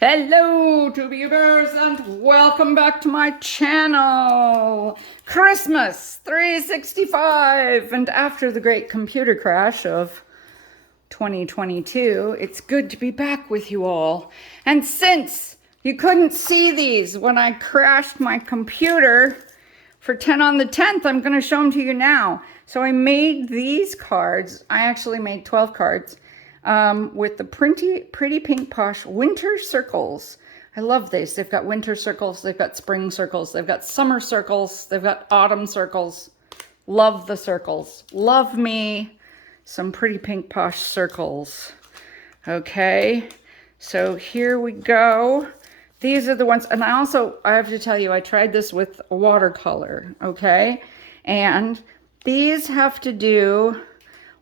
Hello, tubers, and welcome back to my channel. Christmas 365, and after the great computer crash of 2022, it's good to be back with you all. And since you couldn't see these when I crashed my computer for 10 on the 10th, I'm going to show them to you now. So I made these cards. I actually made 12 cards. With the pretty pink posh winter circles. I love these. They've got winter circles, they've got spring circles, they've got summer circles, they've got autumn circles. Love the circles. Love me some pretty pink posh circles. Okay, so here we go. These are the ones, and I have to tell you, I tried this with watercolor, okay? And these have to do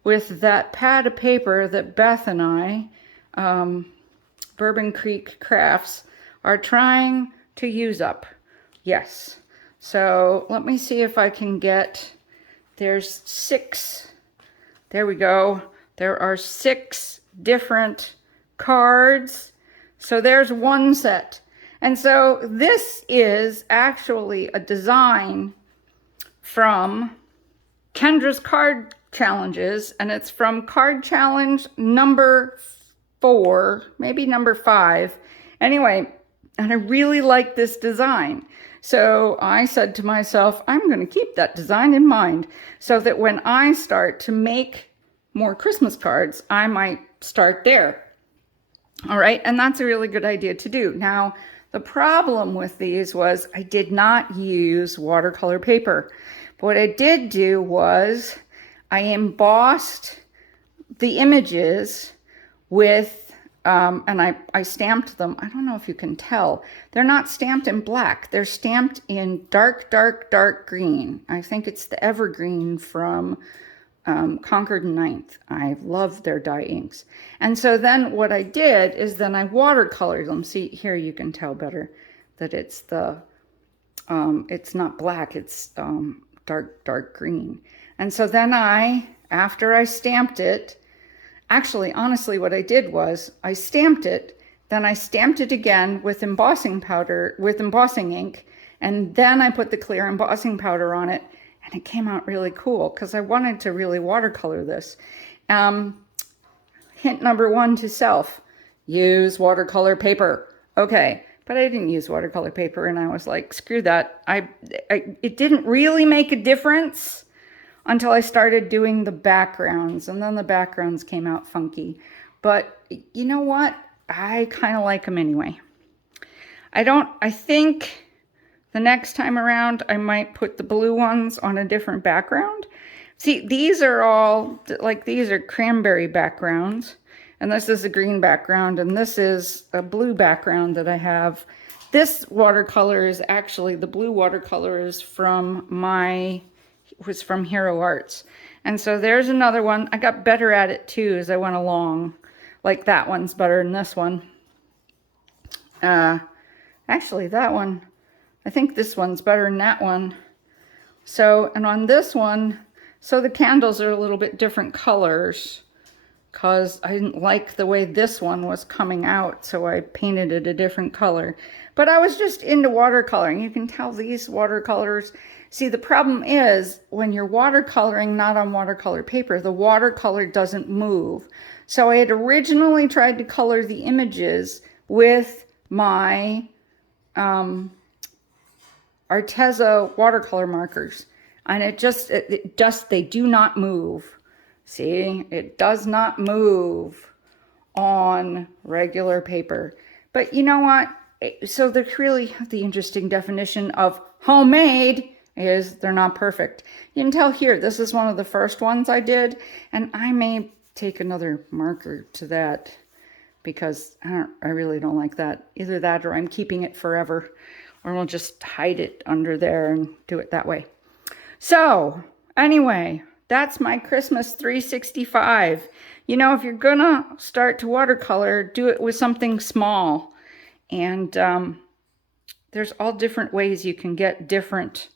with that pad of paper that Beth and I, Bourbon Creek Crafts, are trying to use up. Yes. So let me see if I can get, there's 6, there we go. There are 6 different cards. So there's one set. And so this is actually a design from Kendra's card challenges, and it's from card challenge number 4, maybe number 5. Anyway, and I really like this design. So I said to myself, I'm going to keep that design in mind so that when I start to make more Christmas cards, I might start there. All right, and that's a really good idea to do. Now, the problem with these was I did not use watercolor paper. But what I did do was I embossed the images with, and I stamped them. I don't know if you can tell. They're not stamped in black. They're stamped in dark, dark, dark green. I think it's the Evergreen from Concord 9th. I love their dye inks. And so then what I did is then I watercolored them. See, here you can tell better that it's the, it's not black, it's dark, dark green. And so then after I stamped it, actually, honestly, what I did was I stamped it, then I stamped it again with embossing powder, with embossing ink, and then I put the clear embossing powder on it, and it came out really cool because I wanted to really watercolor this. Hint number 1 to self, use watercolor paper. Okay, but I didn't use watercolor paper, and I was like, screw that. It didn't really make a difference until I started doing the backgrounds, and then the backgrounds came out funky. But you know what? I kind of like them anyway. I think the next time around, I might put the blue ones on a different background. See, these are all, like these are cranberry backgrounds, and this is a green background, and this is a blue background that I have. This watercolor is actually, the blue watercolor is from was from Hero Arts. And so there's another one. I got better at it too as I went along. Like that one's better than this one. Actually that one, I think this one's better than that one. So, and on this one, so the candles are a little bit different colors because I didn't like the way this one was coming out, so I painted it a different color. But I was just into watercoloring. You can tell these watercolors. See, the problem is when you're watercoloring not on watercolor paper, the watercolor doesn't move. So I had originally tried to color the images with my Arteza watercolor markers, and it just they do not move. See, it does not move on regular paper. But you know what? So there's really the interesting definition of homemade is they're not perfect. You can tell here, this is one of the first ones I did, and I may take another marker to that because I really don't like that. Either that or I'm keeping it forever, or we'll just hide it under there and do it that way. So anyway, that's my Christmas 365. You know, if you're gonna start to watercolor, do it with something small. And there's all different ways you can get different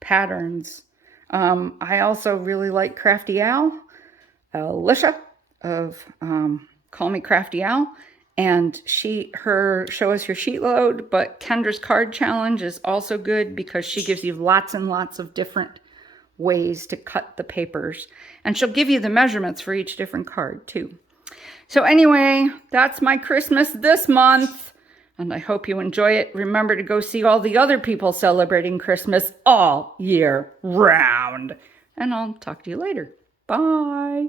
patterns. I also really like Crafty Al, Alicia of Call Me Crafty Al, And her show us your sheet load, but Kendra's card challenge is also good because she gives you lots and lots of different ways to cut the papers. And she'll give you the measurements for each different card too. So anyway, that's my Christmas this month. And I hope you enjoy it. Remember to go see all the other people celebrating Christmas all year round. And I'll talk to you later. Bye.